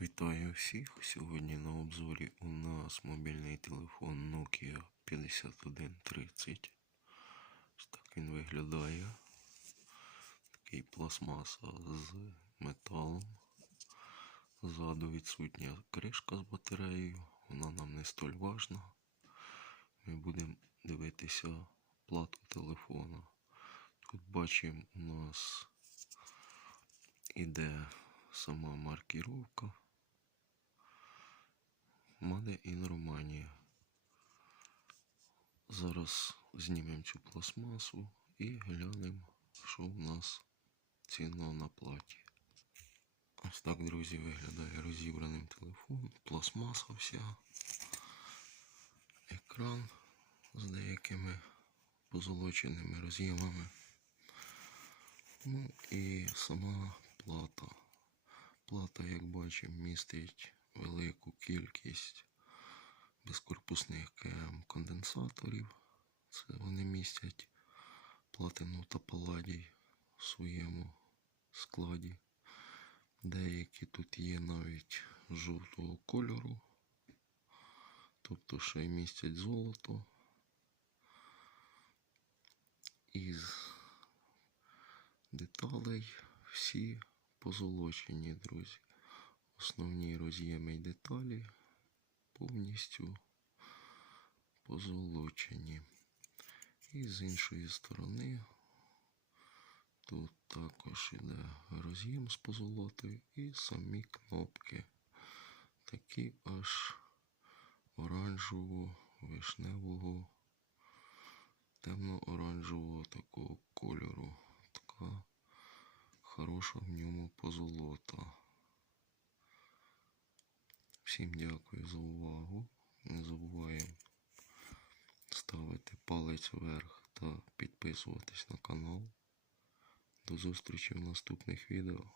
Вітаю всіх! Сьогодні на обзорі у нас мобільний телефон Nokia 5130. Ось так він виглядає. Такий пластмаса з металом. Ззаду відсутня кришка з батареєю. Вона нам не столь важна. Ми будемо дивитися плату телефона. Тут бачимо у нас іде сама маркіровка. Made in Romania. Зараз знімемо цю пластмасу і глянемо, що в нас ціна на платі. Ось так, друзі, виглядає розібраним телефон. Пластмаса вся. Екран з деякими позолоченими роз'ємами. Ну і сама плата. Плата, як бачимо, містить велику кількість безкорпусних КМ конденсаторів. Це вони містять платину та паладій в своєму складі. Деякі тут є навіть жовтого кольору, тобто ще й містять золото. Із деталей всі позолочені, друзі. Основні роз'єми й деталі повністю позолочені. І з іншої сторони тут також іде роз'єм з позолотою і самі кнопки. Такі аж оранжево-вишневого, темно-оранжевого такого кольору. Така хороша в ньому позолота. Всім дякую за увагу. Не забуваємо ставити палець вверх та підписуватись на канал. До зустрічі в наступних відео.